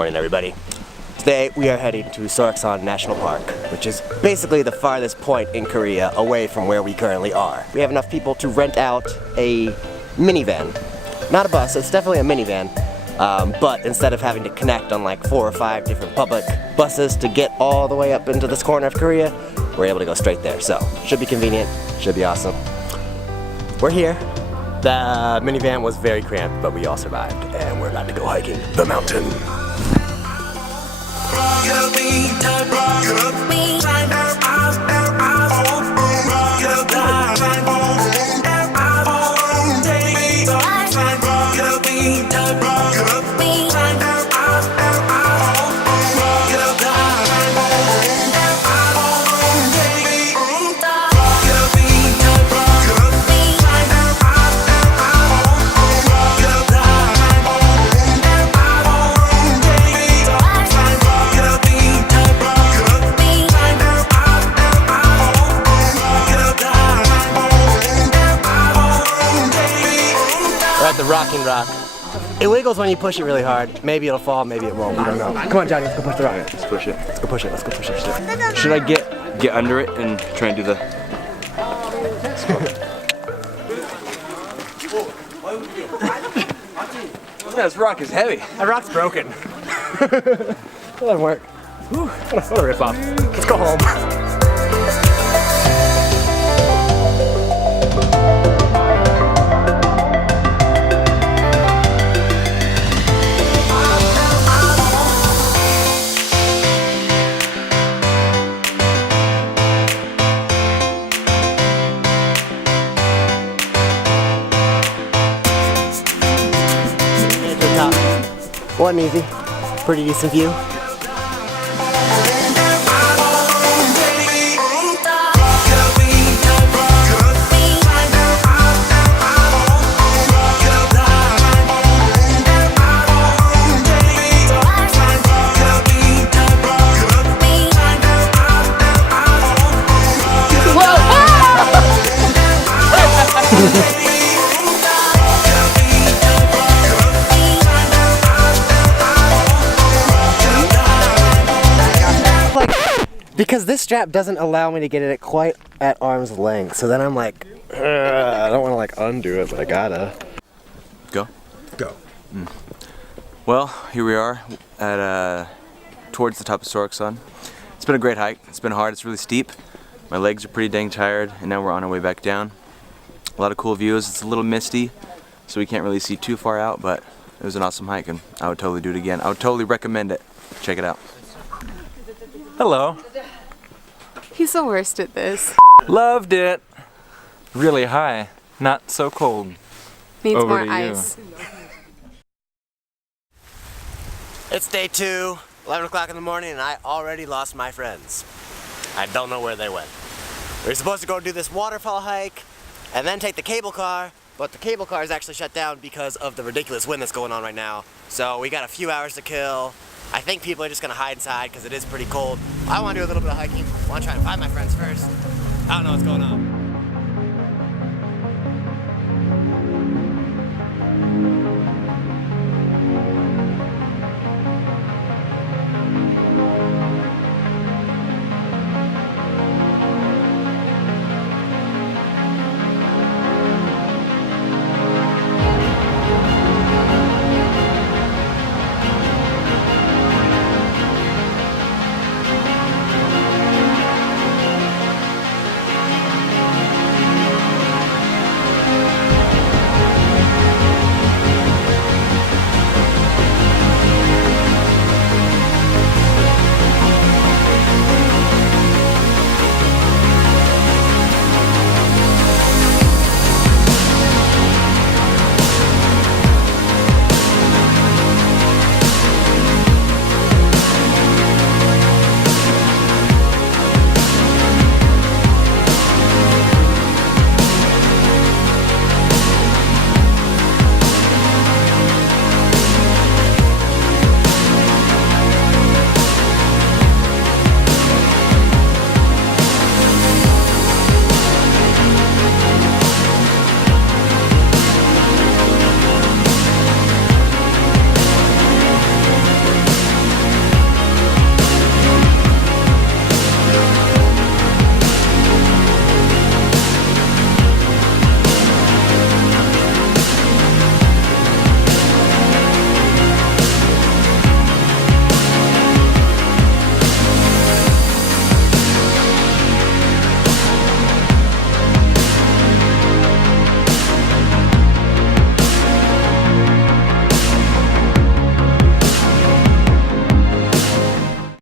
morning, everybody. Today we are heading to Seoraksan National Park, which is basically the farthest point in Korea away from where we currently are. We have enough people to rent out a minivan. Not a bus, it's definitely a minivan. But instead of having to connect on like 4 or 5 different public buses to get all the way up into this corner of Korea, we're able to go straight there. So, should be convenient, should be awesome. We're here. The minivan was very cramped, but we all survived, and we're about to go hiking the mountain. The rocking rock. It wiggles when you push it really hard. Maybe it'll fall, maybe it won't. We don't know. Come on, Johnny, let's go push the rock. Let's push it. Let's go push it. Let's go push it. Should I get under it and try and do the... Yeah, this rock is heavy. That rock's broken. That doesn't work. Whew, what a rip off. Let's go home. Wasn't easy. Pretty decent view. Because this strap doesn't allow me to get it at quite at arm's length, so then I'm like, I don't want to like undo it, but I gotta. Go? Go. Well, here we are at towards the top of Seoraksan. It's been a great hike. It's been hard. It's really steep. My legs are pretty dang tired, and now we're on our way back down. A lot of cool views. It's a little misty, so we can't really see too far out, but it was an awesome hike, and I would totally do it again. I would totally recommend it. Check it out. Hello. He's the worst at this. Loved it. Really high, not so cold. Needs Over more to you. ice. It's day 2, 11 o'clock in the morning, and I already lost my friends. I don't know where they went. We were supposed to go do this waterfall hike, and then take the cable car, but the cable car is actually shut down because of the ridiculous wind that's going on right now. So we got a few hours to kill. I think people are just gonna hide inside because it is pretty cold. I want to do a little bit of hiking. I want to try and find my friends first. I don't know what's going on.